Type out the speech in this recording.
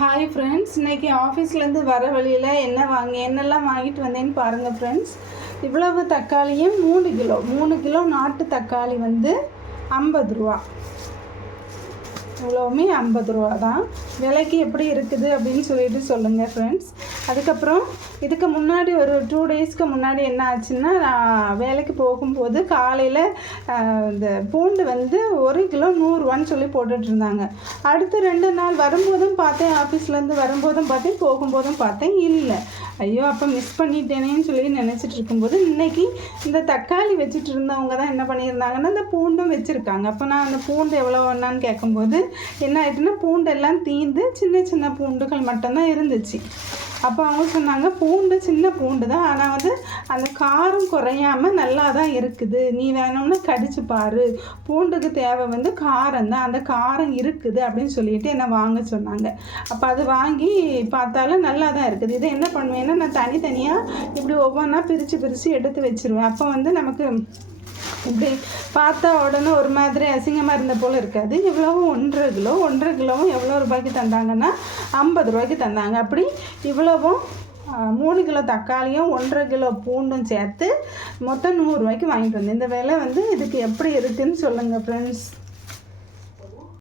Hi friends, இன்றைக்கி ஆஃபீஸ்லேருந்து வர வழியில் என்னெல்லாம் வாங்கிட்டு வந்தேன்னு பாருங்கள் ஃப்ரெண்ட்ஸ். இவ்வளவு தக்காளியும் 3 கிலோ நாட்டு தக்காளி வந்து 50 ரூபா. இவ்வளவுமே 50 ரூபா தான். விலைக்கு எப்படி இருக்குது அப்படின்னு சொல்லிட்டு சொல்லுங்கள் ஃப்ரெண்ட்ஸ். அதுக்கப்புறம் இதுக்கு முன்னாடி ஒரு 2 டேஸ்க்கு முன்னாடி என்ன ஆச்சுன்னா, நான் வேலைக்கு போகும்போது காலையில் இந்த பூண்டு வந்து 1 கிலோ 100 ரூபான்னு சொல்லி போட்டுட்ருந்தாங்க. அடுத்து 2 நாள் வரும்போதும் பார்த்தேன், ஆஃபீஸ்லேருந்து வரும்போதும் பார்த்தேன், போகும்போதும் பார்த்தேன், இல்லை. ஐயோ, அப்போ மிஸ் பண்ணிட்டேனேன்னு சொல்லி நினச்சிட்டு இருக்கும்போது இன்றைக்கி இந்த தக்காளி வச்சுட்டு இருந்தவங்க தான் என்ன பண்ணியிருந்தாங்கன்னா, இந்த பூண்டும் வச்சுருக்காங்க. அப்போ நான் அந்த பூண்டு எவ்வளோ வேணான்னு கேட்கும்போது என்ன ஆகிட்டுன்னா, பூண்டெல்லாம் தீர்ந்து சின்ன சின்ன பூண்டுகள் மட்டும்தான் இருந்துச்சு. அப்போ அவங்க சொன்னாங்க, பூண்டு சின்ன பூண்டு தான், ஆனால் வந்து அந்த காரம் குறையாமல் நல்லா தான் இருக்குது, நீ வேணும்னா கடிச்சு பாரு, பூண்டுக்கு தேவை வந்து காரம் தான், அந்த காரம் இருக்குது அப்படின்னு சொல்லிட்டு என்னை வாங்க சொன்னாங்க. அப்போ அது வாங்கி பார்த்தாலும் நல்லா தான் இருக்குது. இதை என்ன பண்ணுவேன்னா, நான் தனித்தனியாக இப்படி ஒவ்வொன்றா பிரித்து எடுத்து வச்சுருவேன். அப்போ வந்து நமக்கு இப்படி பார்த்தா உடனே ஒரு மாதிரி அசிங்கமாக இருந்த போல் இருக்காது. இவ்வளவும் 1.5 கிலோவும் எவ்வளோ ரூபாய்க்கு தந்தாங்கன்னா 50 ரூபாய்க்கு தந்தாங்க. அப்படி இவ்வளவும் 3 கிலோ தக்காளியும் 1.5 கிலோ பூண்டும் சேர்த்து மொத்தம் 100 ரூபாய்க்கு வாங்கிட்டு வந்தேன். இந்த விலை வந்து இதுக்கு எப்படி இருக்குதுன்னு சொல்லுங்கள் ஃப்ரெண்ட்ஸ்.